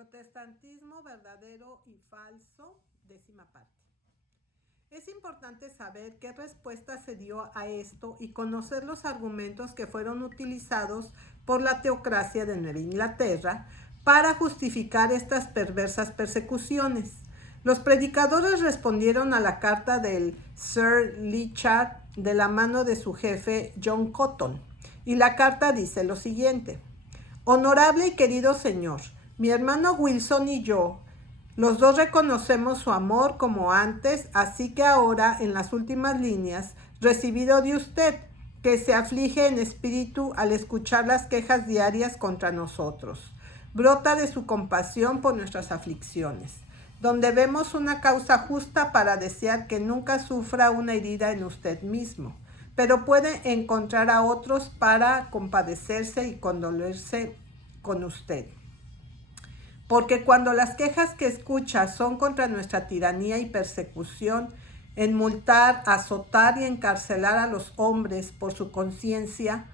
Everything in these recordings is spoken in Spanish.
Protestantismo verdadero y falso, 10ª parte. Es importante saber qué respuesta se dio a esto y conocer los argumentos que fueron utilizados por la teocracia de Nueva Inglaterra para justificar estas perversas persecuciones. Los predicadores respondieron a la carta del Sir Richard de la mano de su jefe John Cotton, y la carta dice lo siguiente: Honorable y querido señor, mi hermano Wilson y yo, los dos reconocemos su amor como antes, así que ahora, en las últimas líneas, recibido de usted, que se aflige en espíritu al escuchar las quejas diarias contra nosotros. Brota de su compasión por nuestras aflicciones, donde vemos una causa justa para desear que nunca sufra una herida en usted mismo, pero puede encontrar a otros para compadecerse y condolerse con usted. Porque cuando las quejas que escucha son contra nuestra tiranía y persecución, en multar, azotar y encarcelar a los hombres por su conciencia,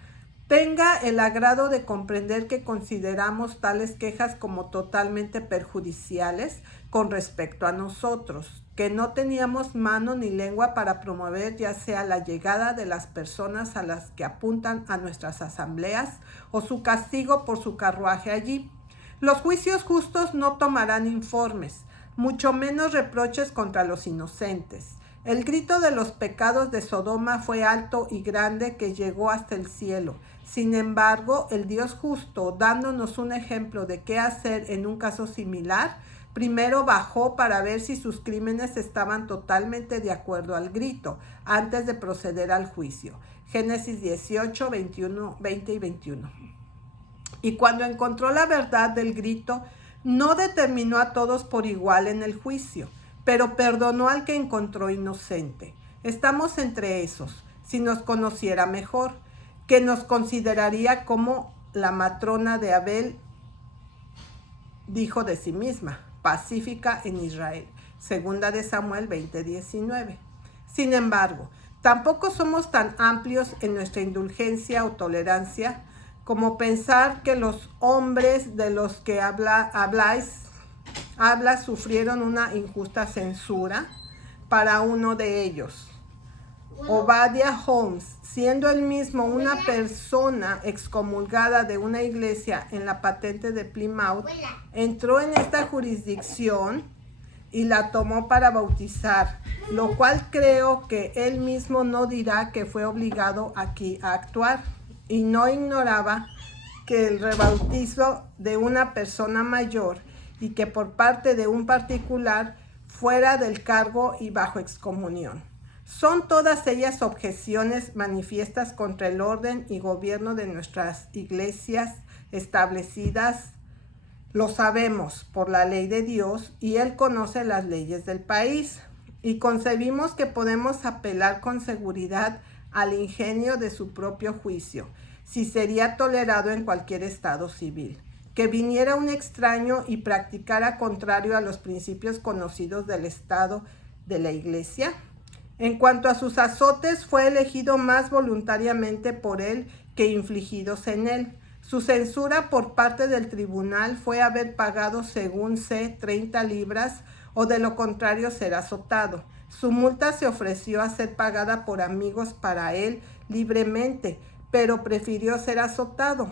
tenga el agrado de comprender que consideramos tales quejas como totalmente perjudiciales con respecto a nosotros, que no teníamos mano ni lengua para promover ya sea la llegada de las personas a las que apuntan a nuestras asambleas o su castigo por su carruaje allí. Los juicios justos no tomarán informes, mucho menos reproches contra los inocentes. El grito de los pecados de Sodoma fue alto y grande que llegó hasta el cielo. Sin embargo, el Dios justo, dándonos un ejemplo de qué hacer en un caso similar, primero bajó para ver si sus crímenes estaban totalmente de acuerdo al grito, antes de proceder al juicio. Génesis 18, 21, 20 y 21. Y cuando encontró la verdad del grito, no determinó a todos por igual en el juicio, pero perdonó al que encontró inocente. Estamos entre esos, si nos conociera mejor, que nos consideraría como la matrona de Abel dijo de sí misma, pacífica en Israel. Segunda de Samuel 20:19. Sin embargo, tampoco somos tan amplios en nuestra indulgencia o tolerancia como pensar que los hombres de los que hablas sufrieron una injusta censura para uno de ellos. Obadiah Holmes, siendo él mismo una persona excomulgada de una iglesia en la patente de Plymouth, entró en esta jurisdicción y la tomó para bautizar, lo cual creo que él mismo no dirá que fue obligado aquí a actuar, y no ignoraba que el rebautizo de una persona mayor y que por parte de un particular fuera del cargo y bajo excomunión. Son todas ellas objeciones manifiestas contra el orden y gobierno de nuestras iglesias establecidas. Lo sabemos por la ley de Dios y Él conoce las leyes del país, y concebimos que podemos apelar con seguridad al ingenio de su propio juicio, si sería tolerado en cualquier estado civil, que viniera un extraño y practicara contrario a los principios conocidos del estado de la iglesia. En cuanto a sus azotes, fue elegido más voluntariamente por él que infligidos en él. Su censura por parte del tribunal fue haber pagado, según sé, 30 libras, o de lo contrario ser azotado. Su multa se ofreció a ser pagada por amigos para él libremente, pero prefirió ser azotado,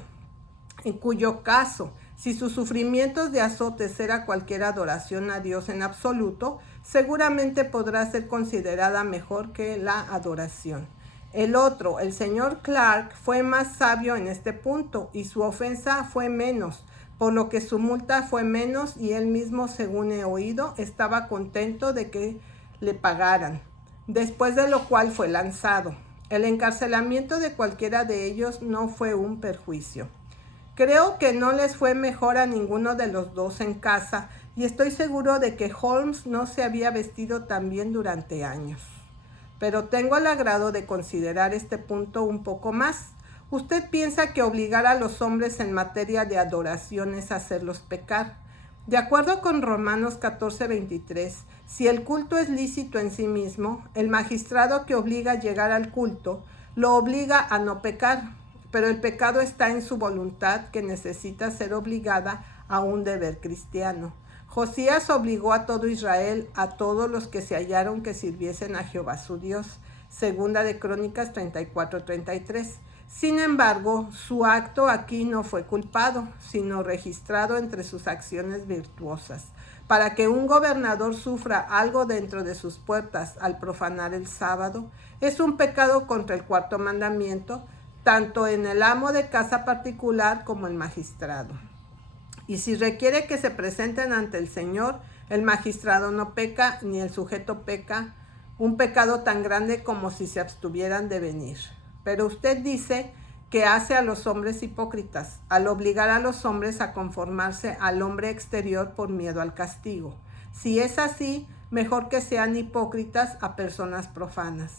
en cuyo caso, si sus sufrimientos de azotes era cualquier adoración a Dios en absoluto, seguramente podrá ser considerada mejor que la adoración. El otro, el señor Clark, fue más sabio en este punto, y su ofensa fue menos, por lo que su multa fue menos, y él mismo, según he oído, estaba contento de que le pagaran, después de lo cual fue lanzado. El encarcelamiento de cualquiera de ellos no fue un perjuicio. Creo que no les fue mejor a ninguno de los dos en casa, y estoy seguro de que Holmes no se había vestido tan bien durante años. Pero tengo el agrado de considerar este punto un poco más. Usted piensa que obligar a los hombres en materia de adoración es hacerlos pecar. De acuerdo con Romanos 14:23, si el culto es lícito en sí mismo, el magistrado que obliga a llegar al culto lo obliga a no pecar, pero el pecado está en su voluntad, que necesita ser obligada a un deber cristiano. Josías obligó a todo Israel, a todos los que se hallaron, que sirviesen a Jehová su Dios. Segunda de Crónicas 34-33. Sin embargo, su acto aquí no fue culpado, sino registrado entre sus acciones virtuosas. Para que un gobernador sufra algo dentro de sus puertas al profanar el sábado, es un pecado contra el cuarto mandamiento, tanto en el amo de casa particular como el magistrado. Y si requiere que se presenten ante el Señor, el magistrado no peca, ni el sujeto peca, un pecado tan grande como si se abstuvieran de venir. Pero usted dice que hace a los hombres hipócritas, al obligar a los hombres a conformarse al hombre exterior por miedo al castigo. Si es así, mejor que sean hipócritas a personas profanas.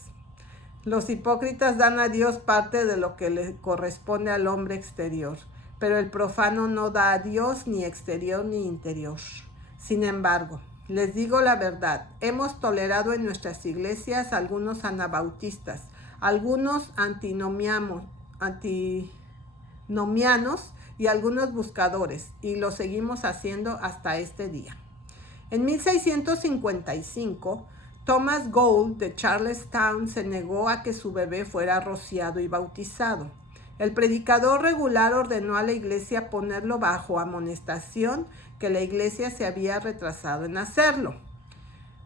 Los hipócritas dan a Dios parte de lo que le corresponde al hombre exterior, pero el profano no da a Dios ni exterior ni interior. Sin embargo, les digo la verdad, hemos tolerado en nuestras iglesias algunos anabautistas, algunos antinomianos y algunos buscadores, y lo seguimos haciendo hasta este día. En 1655, Thomas Gould de Charlestown se negó a que su bebé fuera rociado y bautizado. El predicador regular ordenó a la iglesia ponerlo bajo amonestación, que la iglesia se había retrasado en hacerlo.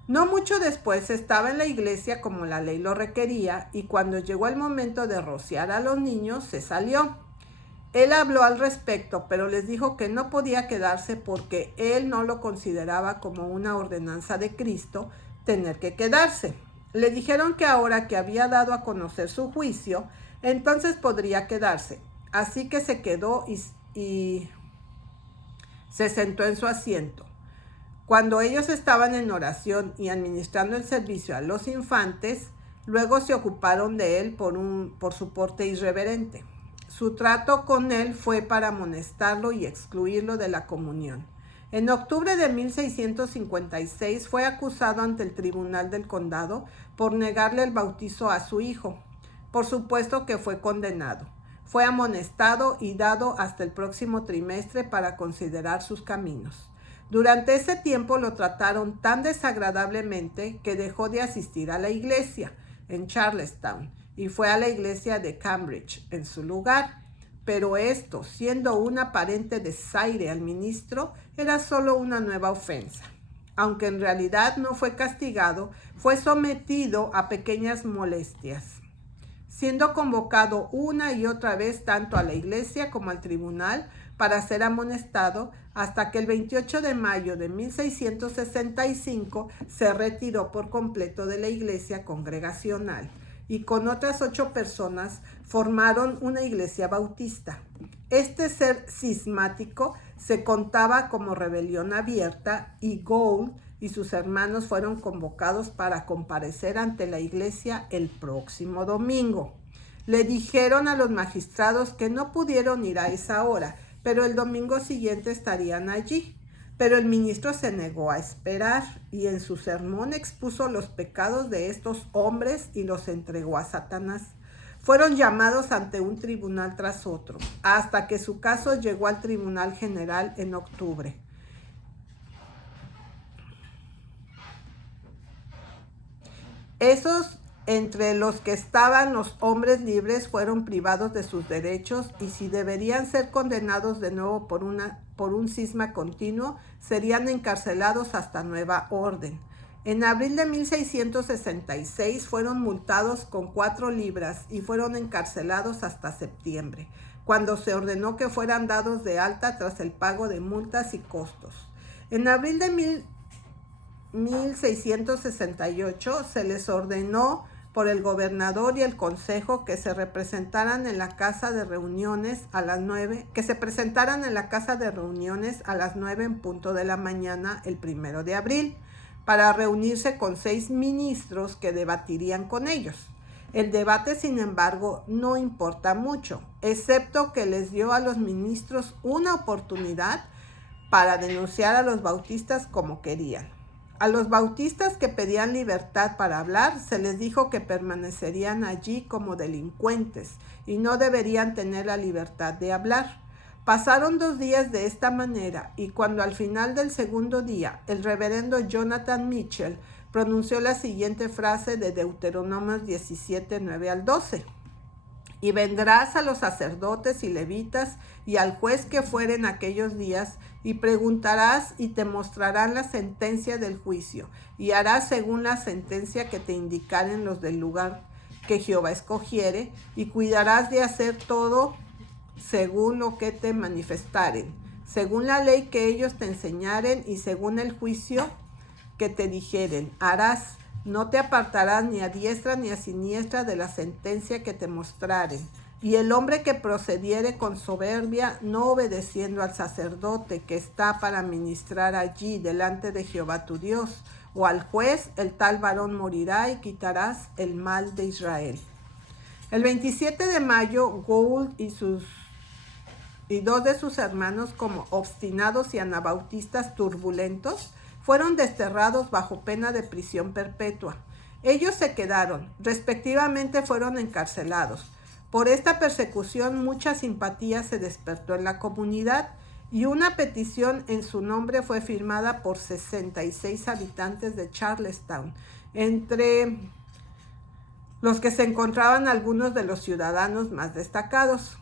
No mucho después estaba en la iglesia como la ley lo requería, y cuando llegó el momento de rociar a los niños, se salió. Él habló al respecto, pero les dijo que no podía quedarse porque él no lo consideraba como una ordenanza de Cristo tener que quedarse. Le dijeron que ahora que había dado a conocer su juicio, entonces podría quedarse. Así que se quedó y se sentó en su asiento. Cuando ellos estaban en oración y administrando el servicio a los infantes, luego se ocuparon de él por su porte irreverente. Su trato con él fue para amonestarlo y excluirlo de la comunión. En octubre de 1656 fue acusado ante el tribunal del condado por negarle el bautizo a su hijo. Por supuesto que fue condenado. Fue amonestado y dado hasta el próximo trimestre para considerar sus caminos. Durante ese tiempo lo trataron tan desagradablemente que dejó de asistir a la iglesia en Charlestown y fue a la iglesia de Cambridge en su lugar. Pero esto, siendo un aparente desaire al ministro, era solo una nueva ofensa. Aunque en realidad no fue castigado, fue sometido a pequeñas molestias, siendo convocado una y otra vez tanto a la iglesia como al tribunal para ser amonestado, hasta que el 28 de mayo de 1665 se retiró por completo de la iglesia congregacional y con otras 8 personas formaron una iglesia bautista. Este ser cismático se contaba como rebelión abierta y Gould y sus hermanos fueron convocados para comparecer ante la iglesia el próximo domingo. Le dijeron a los magistrados que no pudieron ir a esa hora, pero el domingo siguiente estarían allí. Pero el ministro se negó a esperar y en su sermón expuso los pecados de estos hombres y los entregó a Satanás. Fueron llamados ante un tribunal tras otro, hasta que su caso llegó al Tribunal General en octubre. Esos entre los que estaban los hombres libres fueron privados de sus derechos y si deberían ser condenados de nuevo por un cisma continuo, serían encarcelados hasta nueva orden. En abril de 1666 fueron multados con 4 libras y fueron encarcelados hasta septiembre, cuando se ordenó que fueran dados de alta tras el pago de multas y costos. En abril de 1668 se les ordenó por el gobernador y el consejo que se representaran en la casa de reuniones a las 9, en punto de la mañana el 1 de abril, para reunirse con 6 ministros que debatirían con ellos. El debate, sin embargo, no importa mucho, excepto que les dio a los ministros una oportunidad para denunciar a los bautistas como querían. A los bautistas que pedían libertad para hablar, se les dijo que permanecerían allí como delincuentes y no deberían tener la libertad de hablar. Pasaron 2 días de esta manera, y cuando al final del segundo día el reverendo Jonathan Mitchell pronunció la siguiente frase de Deuteronomio 17, 9 al 12. Y vendrás a los sacerdotes y levitas y al juez que fuere en aquellos días, y preguntarás y te mostrarán la sentencia del juicio, y harás según la sentencia que te indicaren los del lugar que Jehová escogiere, y cuidarás de hacer todo según lo que te manifestaren, según la ley que ellos te enseñaren y según el juicio que te dijeren, harás. No te apartarás ni a diestra ni a siniestra de la sentencia que te mostraren. Y el hombre que procediere con soberbia, no obedeciendo al sacerdote que está para ministrar allí delante de Jehová tu Dios, o al juez, el tal varón morirá y quitarás el mal de Israel. El 27 de mayo, Gould y 2 de sus hermanos, como obstinados y anabautistas turbulentos, fueron desterrados bajo pena de prisión perpetua. Ellos se quedaron, respectivamente fueron encarcelados. Por esta persecución mucha simpatía se despertó en la comunidad y una petición en su nombre fue firmada por 66 habitantes de Charlestown, entre los que se encontraban algunos de los ciudadanos más destacados.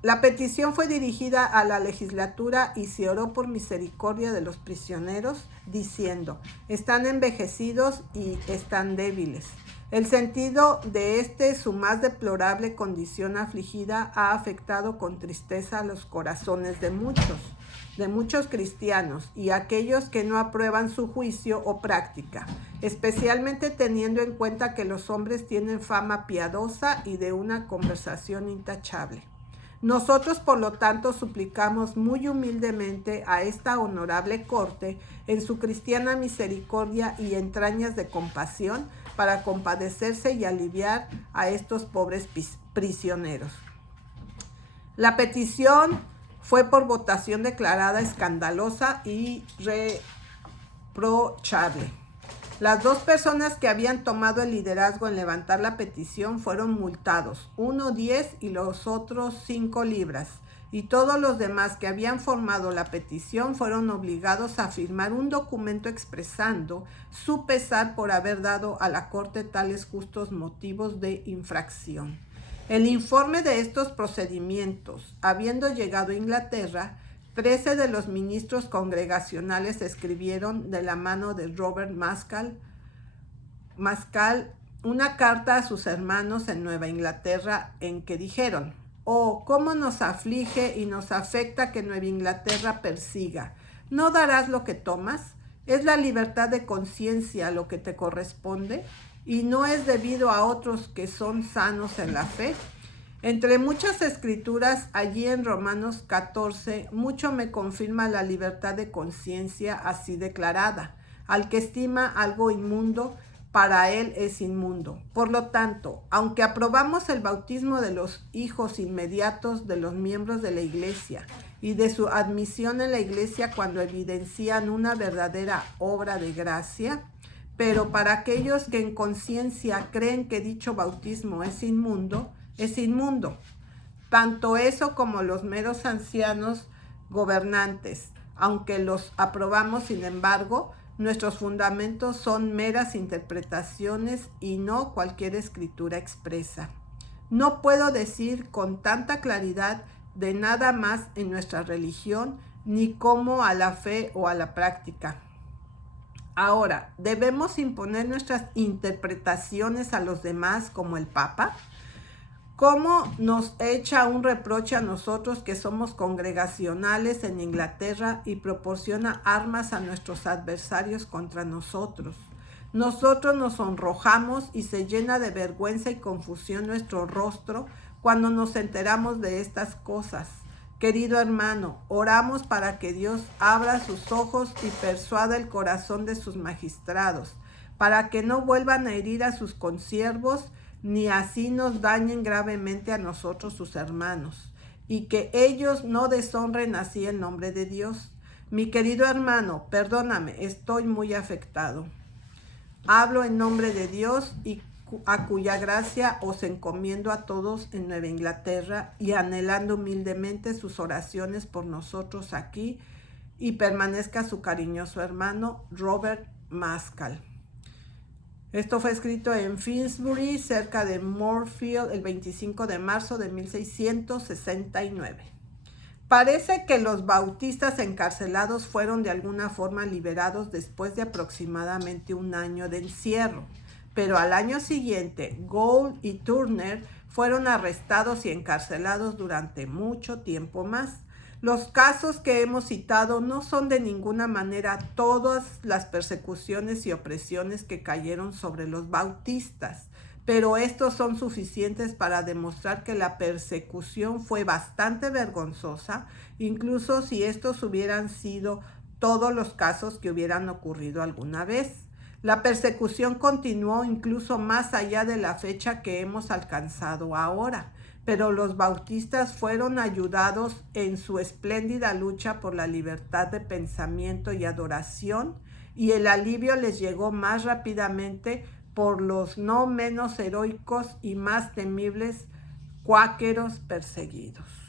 La petición fue dirigida a la legislatura y se oró por misericordia de los prisioneros, diciendo: están envejecidos y están débiles. El sentido de su más deplorable condición afligida ha afectado con tristeza los corazones de muchos cristianos y aquellos que no aprueban su juicio o práctica, especialmente teniendo en cuenta que los hombres tienen fama piadosa y de una conversación intachable. Nosotros, por lo tanto, suplicamos muy humildemente a esta honorable corte, en su cristiana misericordia y entrañas de compasión, para compadecerse y aliviar a estos pobres prisioneros. La petición fue por votación declarada escandalosa y reprochable. Las 2 personas que habían tomado el liderazgo en levantar la petición fueron multados, uno 10 y los otros 5 libras, y todos los demás que habían formado la petición fueron obligados a firmar un documento expresando su pesar por haber dado a la corte tales justos motivos de infracción. El informe de estos procedimientos, habiendo llegado a Inglaterra, 13 de los ministros congregacionales escribieron de la mano de Robert Maskell una carta a sus hermanos en Nueva Inglaterra en que dijeron: oh, cómo nos aflige y nos afecta que Nueva Inglaterra persiga. ¿No darás lo que tomas? ¿Es la libertad de conciencia lo que te corresponde? ¿Y no es debido a otros que son sanos en la fe? Entre muchas escrituras, allí en Romanos 14, mucho me confirma la libertad de conciencia así declarada. Al que estima algo inmundo, para él es inmundo. Por lo tanto, aunque aprobamos el bautismo de los hijos inmediatos de los miembros de la iglesia y de su admisión en la iglesia cuando evidencian una verdadera obra de gracia, pero para aquellos que en conciencia creen que dicho bautismo es inmundo, tanto eso como los meros ancianos gobernantes. Aunque los aprobamos, sin embargo, nuestros fundamentos son meras interpretaciones y no cualquier escritura expresa. No puedo decir con tanta claridad de nada más en nuestra religión, ni como a la fe o a la práctica. Ahora, ¿debemos imponer nuestras interpretaciones a los demás como el Papa? ¿Cómo nos echa un reproche a nosotros que somos congregacionales en Inglaterra y proporciona armas a nuestros adversarios contra nosotros? Nosotros nos sonrojamos y se llena de vergüenza y confusión nuestro rostro cuando nos enteramos de estas cosas. Querido hermano, oramos para que Dios abra sus ojos y persuada el corazón de sus magistrados, para que no vuelvan a herir a sus consiervos, ni así nos dañen gravemente a nosotros sus hermanos, y que ellos no deshonren así el nombre de Dios. Mi querido hermano, perdóname, estoy muy afectado. Hablo en nombre de Dios y a cuya gracia os encomiendo a todos en Nueva Inglaterra y anhelando humildemente sus oraciones por nosotros aquí, y permanezca su cariñoso hermano Robert Maskell. Esto fue escrito en Finsbury, cerca de Moorfield, el 25 de marzo de 1669. Parece que los bautistas encarcelados fueron de alguna forma liberados después de aproximadamente un año de encierro, pero al año siguiente Gould y Turner fueron arrestados y encarcelados durante mucho tiempo más. Los casos que hemos citado no son de ninguna manera todas las persecuciones y opresiones que cayeron sobre los bautistas, pero estos son suficientes para demostrar que la persecución fue bastante vergonzosa, incluso si estos hubieran sido todos los casos que hubieran ocurrido alguna vez. La persecución continuó incluso más allá de la fecha que hemos alcanzado ahora, pero los bautistas fueron ayudados en su espléndida lucha por la libertad de pensamiento y adoración, y el alivio les llegó más rápidamente por los no menos heroicos y más temibles cuáqueros perseguidos.